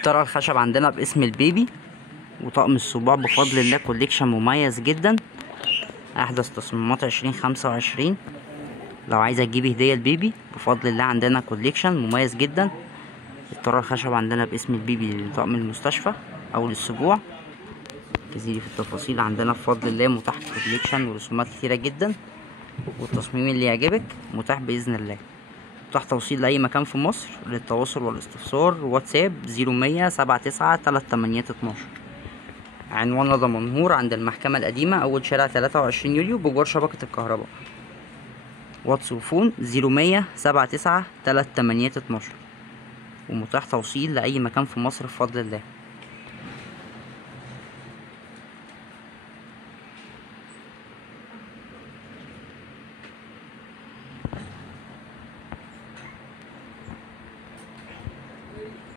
الطرقة الخشب عندنا باسم البيبي، وطقم الصباع بفضل الله كوليكشن مميز جدا، احدث تصميمات 2025. لو عايزة تجيبي هدية البيبي بفضل الله عندنا كوليكشن مميز جدا. الطرقة الخشب عندنا باسم البيبي لطقم المستشفى او للسبوع. تزيدي في التفاصيل عندنا بفضل الله متاح كوليكشن ورسومات كتيرة جدا، والتصميم اللي يعجبك متاح بإذن الله. متاح توصيل لأي مكان في مصر. للتواصل والاستفسار واتساب 0179 3812. عنواننا دمنهور عند المحكمة القديمة، أول شارع 23 يوليو بجوار شبكة الكهرباء. واتس وفون 0179 3812. ومتاح توصيل لأي مكان في مصر بفضل الله.